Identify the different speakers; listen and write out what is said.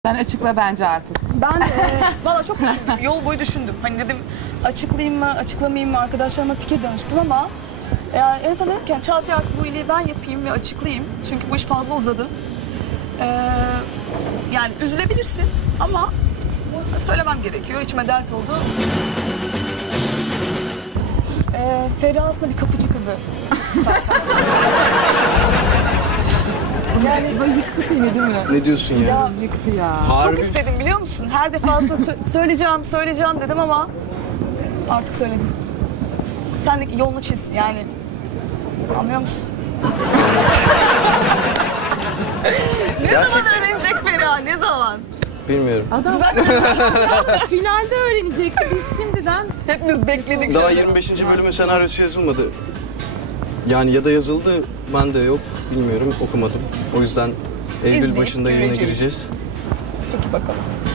Speaker 1: Sen açıkla bence artık.
Speaker 2: Ben valla çok düşündüm. Yol boyu düşündüm. Hani dedim açıklayayım mı, açıklamayayım mı? Arkadaşlarıma fikir danıştım ama en son dedim ki yani Çağatay artık bu iyiliği ben yapayım ve açıklayayım. Çünkü bu iş fazla uzadı. Yani üzülebilirsin ama söylemem gerekiyor. İçime dert oldu. Feriha aslında bir kapıcı kızı. Çağatay.
Speaker 1: Yani yıktı seni değil mi?
Speaker 3: Ne diyorsun ya?
Speaker 2: Ya,
Speaker 1: Yıktı ya.
Speaker 2: çok
Speaker 3: Harbi.
Speaker 2: istedim biliyor musun? Her defasında söyleyeceğim dedim ama artık söyledim. Sen de yolunu çiz yani. Anlıyor musun? Ne zaman öğrenecek Feriha? Ne zaman?
Speaker 3: Bilmiyorum.
Speaker 1: Adam
Speaker 2: Zaten
Speaker 1: finalde öğrenecekti. Biz şimdiden
Speaker 2: hepimiz bekledik.
Speaker 3: Daha
Speaker 2: şöyle.
Speaker 3: 25. bölümün senaryosu yazılmadı. Yani ya da yazıldı, ben de yok, bilmiyorum, okumadım. O yüzden Eylül
Speaker 2: İzleyip
Speaker 3: başında yayına
Speaker 2: göreceğiz.
Speaker 3: gireceğiz.
Speaker 2: Peki bakalım.